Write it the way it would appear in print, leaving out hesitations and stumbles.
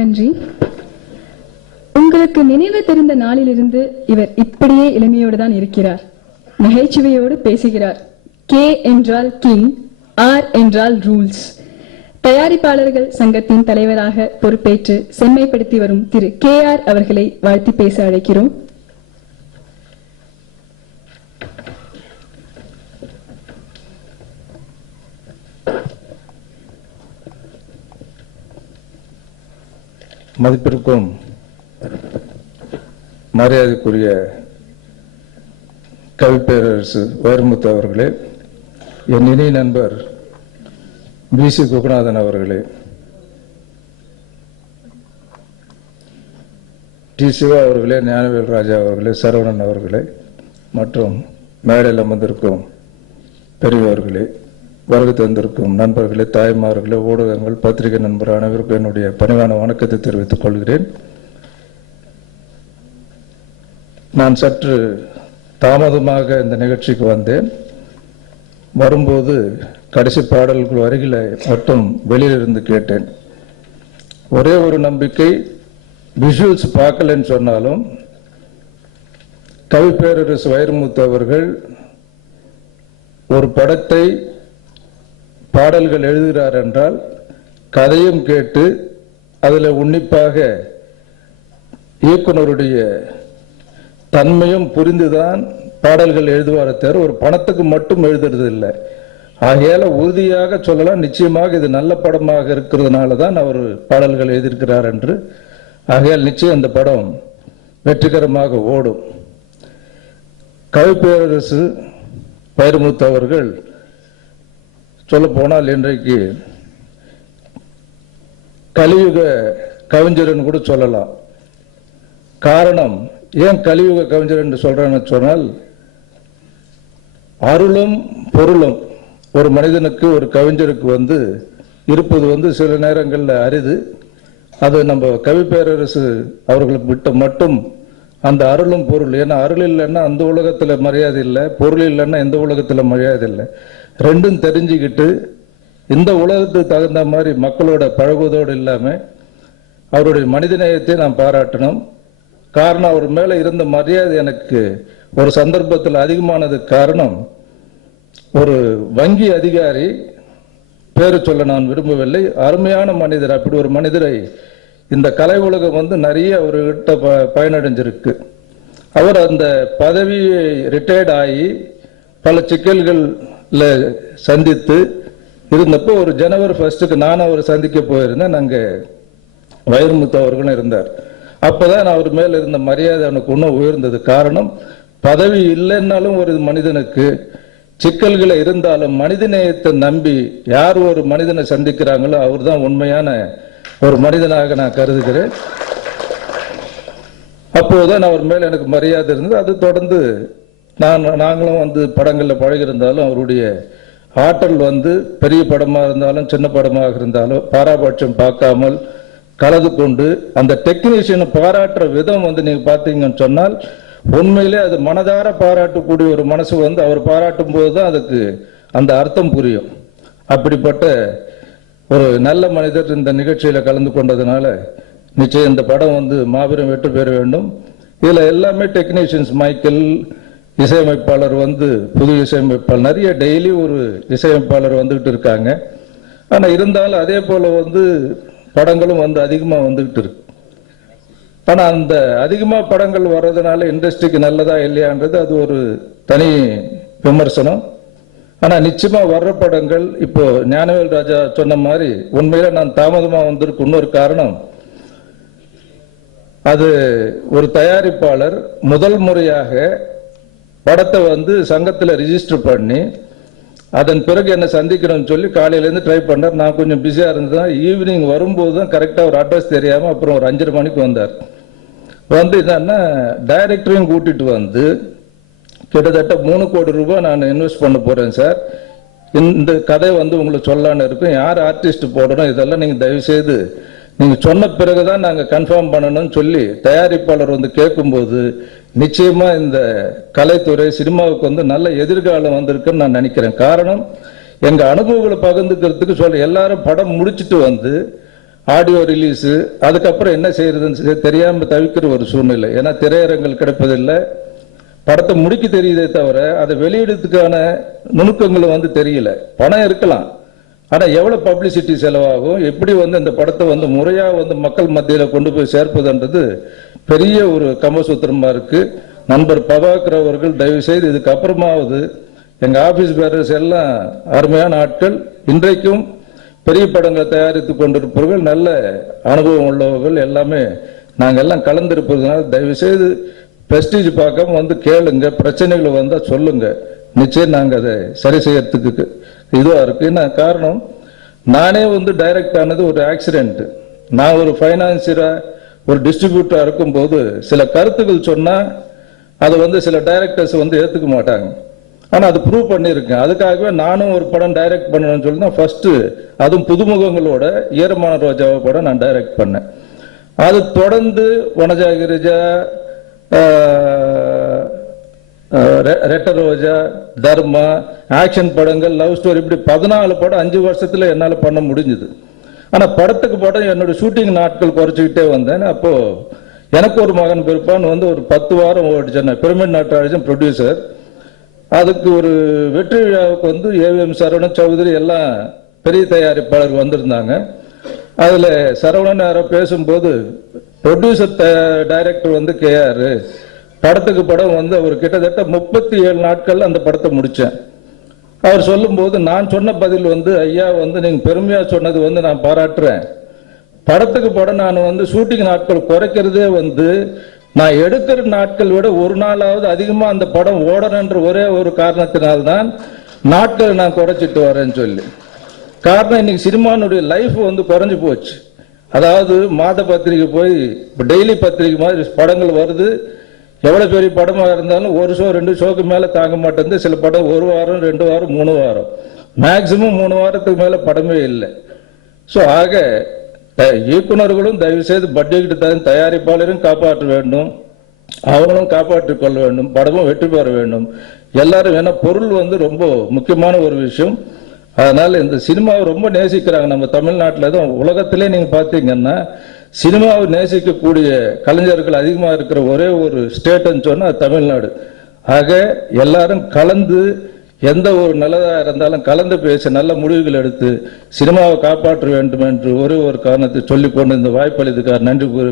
நன்றி. உங்களுக்கு நினைவு தெரிந்த நாளிலிருந்து இவர் இப்படியே இளமையோடு தான் இருக்கிறார். நகைச்சுவையோடு பேசுகிறார். கே என்றால் கிங், ஆர் என்றால் ரூல்ஸ். தயாரிப்பாளர்கள் சங்கத்தின் தலைவராக பொறுப்பேற்று செம்மைப்படுத்தி வரும் திரு KR அவர்களை வாழ்த்தி பேச அழைக்கிறோம். மதிப்பிற்கும் மரியாதைக்குரிய கவிப்பேரரசு வைரமுத்து அவர்களே, என் இணைய நண்பர் BC குகநாதன் அவர்களே, டி சிவா அவர்களே, ஞானவேல் ராஜா அவர்களே, சரவணன் அவர்களே மற்றும் மேடையில் அமர்ந்திருக்கும் பெரியவர்களே, வருகை தந்திருக்கும் நண்பர்களே, தாய்மார்களே, ஊடகங்கள், பத்திரிகை நண்பர் அனைவருக்கும் என்னுடைய பணிவான வணக்கத்தை தெரிவித்துக் கொள்கிறேன். நான் சற்று தாமதமாக இந்த நிகழ்ச்சிக்கு வந்தேன். வரும்போது கடைசி பாடல்கள் அருகில் மட்டும் வெளியிலிருந்து கேட்டேன். ஒரே ஒரு நம்பிக்கை, விஷுவல்ஸ் பார்க்கலன்னு சொன்னாலும் கவிப்பேரரசு வைரமுத்து அவர்கள் ஒரு படத்தை பாடல்கள் எழுதுகிறார் என்றால் கதையும் கேட்டு அதில் உன்னிப்பாக இயக்குனருடைய தன்மையும் புரிந்துதான் பாடல்கள் எழுதுவார தவிர ஒரு பணத்துக்கு மட்டும் எழுதுறது இல்லை. ஆகையால உறுதியாக சொல்லலாம், நிச்சயமாக இது நல்ல படமாக இருக்கிறதுனால தான் அவர் பாடல்கள் எழுதியிருக்கிறார் என்று. ஆகையால் நிச்சயம் அந்த படம் வெற்றிகரமாக ஓடும். கவிப்பேரரசு வைரமுத்து அவர்கள் சொல்ல போனால் இன்றைக்கு கலியுக கவிஞர்னு கூட சொல்லலாம். காரணம், ஏன் கலியுக கவிஞர் என்று சொல்றேன்னு சொன்னால், அருளும் பொருளும் ஒரு மனிதனுக்கு, ஒரு கவிஞருக்கு இருப்பது சில நேரங்களில் அரிது. அது நம்ம கவிப்பேரரசு அவர்களுக்கு விட்ட மட்டும் அந்த அருளும் பொருள். ஏன்னா அருள் இல்லைன்னா அந்த உலகத்தில் மரியாதை இல்லை, பொருள் இல்லைன்னா எந்த உலகத்தில் மரியாதை இல்லை. ரெண்டும் தெரிஞ்சுக்கிட்டு இந்த உலகத்துக்கு தகுந்த மாதிரி மக்களோட பழகுவதோடு இல்லாமல் அவருடைய மனிதநேயத்தை நாம் பாராட்டணும். காரணம், அவர் மேலே இருந்த மரியாதை எனக்கு ஒரு சந்தர்ப்பத்தில் அதிகமானதுக்கு காரணம், ஒரு வங்கி அதிகாரி, பேரு சொல்ல நான் விரும்பவில்லை, அருமையான மனிதர். அப்படி ஒரு மனிதரை இந்த கலை உலகம் நிறைய அவர்கிட்ட பயனடைஞ்சிருக்கு. அவர் அந்த பதவியை ரிட்டையர்ட் ஆகி பல சிக்கல்களில் சந்தித்து இருந்தப்போ ஒரு ஜனவரி 1 நான் அவர் சந்திக்க போயிருந்தேன். நாங்கள் வைரமுத்து அவர்களும் இருந்தார். அப்போதான் அவர் மேல இருந்த மரியாதை எனக்கு இன்னும் உயர்ந்தது. காரணம், பதவி இல்லைன்னாலும் ஒரு மனிதனுக்கு சிக்கல்களை இருந்தாலும் மனிதநேயத்தை நம்பி யார் ஒரு மனிதனை சந்திக்கிறாங்களோ அவர் தான் உண்மையான ஒரு மனிதனாக நான் கருதுகிறேன். அப்போதுதான் அவர் மேல எனக்கு மரியாதை இருந்தது. அது தொடர்ந்து நாங்களும் படங்களில் பழகியிருந்தாலும் அவருடைய ஆற்றல் பெரிய படமாக இருந்தாலும் சின்ன படமாக இருந்தாலும் பாராபட்சம் பார்க்காமல் கலந்து கொண்டு அந்த டெக்னீஷியனை பாராட்டுற விதம் நீங்க பார்த்தீங்கன்னு சொன்னால் உண்மையிலே அது மனதார பாராட்டக்கூடிய ஒரு மனசு அவர் பாராட்டும் போது தான் அதுக்கு அந்த அர்த்தம் புரியும். அப்படிப்பட்ட ஒரு நல்ல மனிதர் இந்த நிகழ்ச்சியில கலந்து கொண்டதுனால நிச்சயம் இந்த படம் மாபெரும் வெற்றி பெற வேண்டும். இதுல எல்லாமே டெக்னீஷியன்ஸ், மைக்கேல் இசையமைப்பாளர், புது இசையமைப்பாளர், நிறைய டெய்லி ஒரு இசையமைப்பாளர் வந்துகிட்டு இருக்காங்க. ஆனா இருந்தாலும் அதே போல படங்களும் அதிகமா வந்துகிட்டு இருக்கு. ஆனா அந்த அதிகமா படங்கள் வர்றதுனால இண்டஸ்ட்ரிக்கு நல்லதா இல்லையான்றது அது ஒரு தனி விமர்சனம். ஆனா நிச்சயமா வர்ற படங்கள், இப்போ ஞானவேல் ராஜா சொன்ன மாதிரி உண்மையில நான் தாமதமா வந்திருக்கு. இன்னொரு காரணம், அது ஒரு தயாரிப்பாளர் முதல் முறையாக படத்தை சங்கத்தில் ரிஜிஸ்டர் பண்ணி அதன் பிறகு என்ன சந்திக்கணும்னு சொல்லி காலையிலேருந்து ட்ரை பண்ணார். நான் கொஞ்சம் பிஸியாக இருந்ததுதான். ஈவினிங் வரும்போது தான் கரெக்டாக ஒரு அட்ரஸ் தெரியாமல் அப்புறம் ஒரு 5:30 மணிக்கு வந்தார். என்னன்னா டைரக்டரையும் கூட்டிட்டு கிட்டத்தட்ட 3 கோடி ரூபாய் நான் இன்வெஸ்ட் பண்ண போறேன் சார், இந்த கதை உங்களுக்கு சொல்லலான்னு இருக்கும், யார் ஆர்டிஸ்ட் போடணும் இதெல்லாம் நீங்கள் தயவுசெய்து நீங்க சொன்ன பிறகுதான் நாங்க கன்ஃபார்ம் பண்ணணும்னு சொல்லி தயாரிப்பாளர் கேட்கும்போது நிச்சயமா இந்த கலைத்துறை சினிமாவுக்கு நல்ல எதிர்காலம் வந்திருக்குன்னு நான் நினைக்கிறேன். காரணம், எங்க அனுபவங்களை பகிர்ந்துக்கிறதுக்கு எல்லாரும் படம் முடிச்சுட்டு ஆடியோ ரிலீஸு, அதுக்கப்புறம் என்ன செய்யறதுன்னு தெரியாமல் தவிக்கிற ஒரு சூழ்நிலை. ஏன்னா திரையரங்கள் கிடைப்பதில்லை, படத்தை முடிக்க தெரியுதே தவிர அதை வெளியிடத்துக்கான நுணுக்கங்களும் வந்து தெரியல. பணம் இருக்கலாம், ஆனால் எவ்வளோ பப்ளிசிட்டி செலவாகும், எப்படி வந்து இந்த படத்தை வந்து முறையாக வந்து மக்கள் மத்தியில் கொண்டு போய் சேர்ப்பதுன்றது பெரிய ஒரு கமசூத்திரமாக இருக்கு. நண்பர் பிரபாகர் அவர்கள் தயவு செய்து இதுக்கு அப்புறமாவது எங்கள் ஆஃபீஸ் பேரர்ஸ் எல்லாம் அருமையான ஆட்கள், இன்றைக்கும் பெரிய படங்களை தயாரித்து கொண்டிருப்பவர்கள், நல்ல அனுபவம் உள்ளவர்கள், எல்லாமே நாங்கள் எல்லாம் கலந்திருப்பதுனால தயவு செய்து பிரஸ்டீஜ் பார்க்காம வந்து கேளுங்க, பிரச்சனைகள் வந்தால் சொல்லுங்க, நிச்சயம் நாங்கள் அதை சரி செய்யறதுக்கு இதுவாக இருக்கு. என்ன காரணம், நானே வந்து டைரக்ட் ஆனது ஒரு ஆக்சிடென்ட். நான் ஒரு ஃபைனான்சியரா ஒரு டிஸ்ட்ரிபியூட்டரா இருக்கும்போது சில கருத்துக்கள் சொன்னா அது வந்து சில டைரக்டர்ஸ் வந்து ஏற்றுக்க மாட்டாங்க. ஆனால் அது ப்ரூவ் பண்ணியிருக்கேன். அதுக்காகவே நானும் ஒரு படம் டைரக்ட் பண்ணணும்னு சொல்லி தான் ஃபர்ஸ்ட், அதுவும் புதுமுகங்களோட ஈரமான ரோஜாவை படம் நான் டைரக்ட் பண்ணேன். அது தொடர்ந்து வனஜா கிரிஜா, ரெட்ட ரோஜா, தர்மா, ஆக்ஷன் படங்கள், லவ் ஸ்டோரி, இப்படி 14 படம் 5 வருஷத்துல என்னால் பண்ண முடிஞ்சுது. ஆனால் படத்துக்கு படம் என்னோட ஷூட்டிங் நாட்கள் குறைச்சிக்கிட்டே வந்தேன். அப்போ எனக்கு ஒரு மகன் பிறப்பான்னு வந்து ஒரு 10 வாரம் ஓடிச்சேன். Pyramid நாட்டாஜன் producer. அதுக்கு ஒரு வெற்றி விழாவுக்கு வந்து ஏவிஎம் சரவணன், சௌதரி எல்லாம் பெரிய தயாரிப்பாளர் வந்திருந்தாங்க. அதில் சரவணன் யாரோ பேசும்போது ப்ரொடியூசர் டைரக்டர் வந்து கேஆர், படத்துக்கு படம் வந்து அவர் கிட்டத்தட்ட 37 நாட்கள் அந்த படத்தை முடித்தேன். அவர் சொல்லும்போது நான் சொன்ன பதில் வந்து, ஐயா வந்து நீங்கள் பெருமையாக சொன்னது வந்து நான் பாராட்டுறேன். படத்துக்கு படம் நான் வந்து ஷூட்டிங் நாட்கள் குறைக்கிறதே வந்து நான் எடுக்கிற நாட்கள் விட ஒரு நாளாவது அதிகமாக அந்த படம் ஓடணுன்ற ஒரே ஒரு காரணத்தினால்தான் நாட்கள் நான் குறைச்சிட்டு வரேன்னு சொல்லி. காரணம், இன்னைக்கு சினிமானுடைய லைஃப் வந்து குறைஞ்சி போச்சு. அதாவது மாத பத்திரிகை போய் இப்போ டெய்லி பத்திரிகை மாதிரி படங்கள் வருது. எவ்வளோ பெரிய படமாக இருந்தாலும் ஒரு ஷோ 2 ஷோக்கு மேலே தாங்க மாட்டேங்குது. சில படம் 1 வாரம் 2 வாரம் 3 வாரம், மேக்சிமம் 3 வாரத்துக்கு மேலே படமே இல்லை. ஸோ ஆக இயக்குநர்களும் தயவு செய்து பட்ஜெட் தயாரிப்பாளரும் காப்பாற்ற வேண்டும், அவங்களும் காப்பாற்றிக் கொள்ள வேண்டும், படமும் வெற்றி பெற வேண்டும் எல்லாரும். ஏன்னா பொருள் வந்து ரொம்ப முக்கியமான ஒரு விஷயம். அதனால இந்த சினிமாவை ரொம்ப நேசிக்கிறாங்க நம்ம தமிழ்நாட்டில் தான். உலகத்திலே நீங்க பார்த்தீங்கன்னா சினிமாவை நேசிக்கக்கூடிய கலைஞர்கள் அதிகமாக இருக்கிற ஒரே ஒரு ஸ்டேட்னு சொன்னா தமிழ்நாடு. ஆக எல்லாரும் கலந்து எந்த ஒரு நல்லதாக இருந்தாலும் கலந்து பேச நல்ல முடிவுகள் எடுத்து சினிமாவை காப்பாற்ற வேண்டும் என்று ஒரே ஒரு காரணத்தை சொல்லிக்கொண்டு இந்த வாய்ப்பளித்துக்கார் நன்றி கூறி